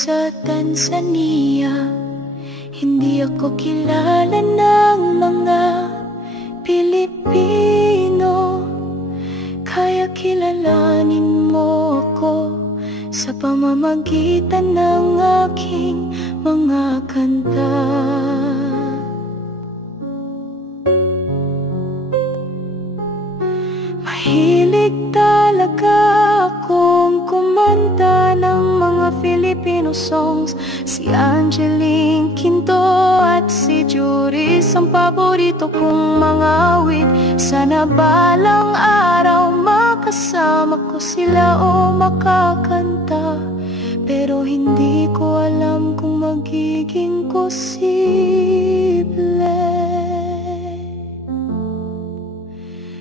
sa Tanzania. Hindi ako kilala ng mga Pilipino, kaya kilalanin mo ako sa pamamagitan ng aking mga kanta. Mahilig talaga akong kumanta ng mga Filipino songs. Si Angeline Quinto at si Juris ang paborito kong mga awit. Sana balang araw makasama ko sila o makakanta, pero hindi ko alam kung magiging posible.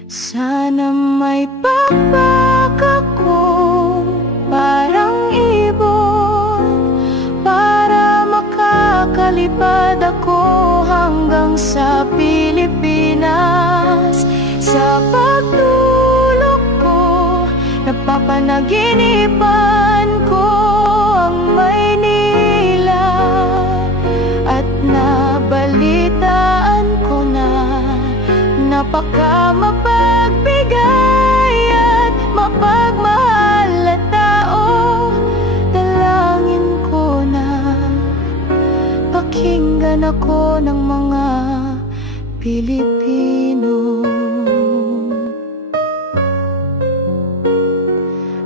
Sana may pakpak akong parang ibon para makakalipad ako hanggang sa Pilipinas. Sa pagtulog ko, napapanaginipan ko ang Maynila, at nabalitaan ko na napaka mapagbigay at mapagmahal na tao. Dalangin ko na pakinggan ako ng mga Pilipino.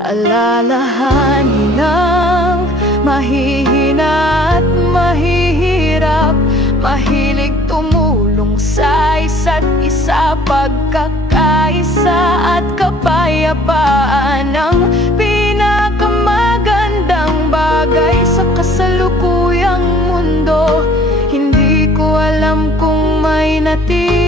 Alalahanin ang mahihina at mahihirap, mahilig tumulong sa isa't isa, pagkakaisa at kapayapaan ang pinakamagandang bagay sa kasalukuyang mundo. Hindi ko alam kung may natira